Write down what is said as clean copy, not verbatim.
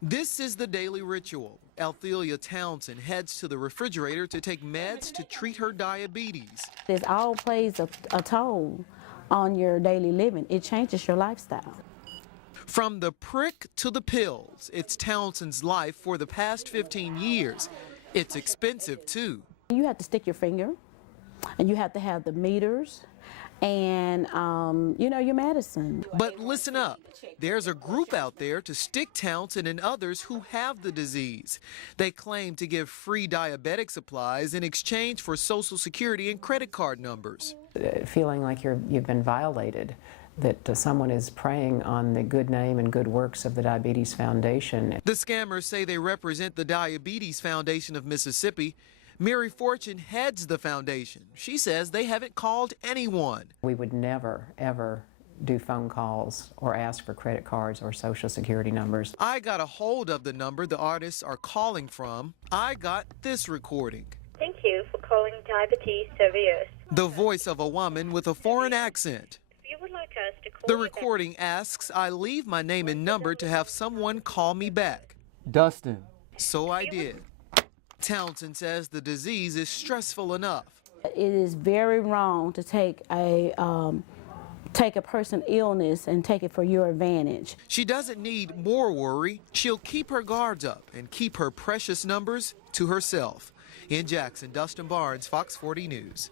This is the daily ritual. Althelia Townsend heads to the refrigerator to take meds to treat her diabetes. This all plays a toll on your daily living. It changes your lifestyle. From the prick to the pills, it's Townsend's life for the past 15 years. It's expensive, too. You have to stick your finger, and you have to have the meters, and your medicine. But listen up. There's a group out there to stick Townsend and others who have the disease. They claim to give free diabetic supplies in exchange for Social Security and credit card numbers. Feeling like you've been violated, that someone is preying on the good name and good works of the Diabetes Foundation. The scammers say they represent the Diabetes Foundation of Mississippi. Mary Fortune heads the foundation. She says they haven't called anyone. We would never, ever do phone calls or ask for credit cards or Social Security numbers. I got a hold of the number the artists are calling from. I got this recording. Thank you for calling Diabetes Service. The voice of a woman with a foreign accent. If you would like us to call The you recording asks I leave my name and number to have someone call me back. Dustin. So I did. Townsend says the disease is stressful enough. It is very wrong to take a person's illness and take it for your advantage. She doesn't need more worry. She'll keep her guards up and keep her precious numbers to herself. In Jackson, Dustin Barnes, Fox 40 News.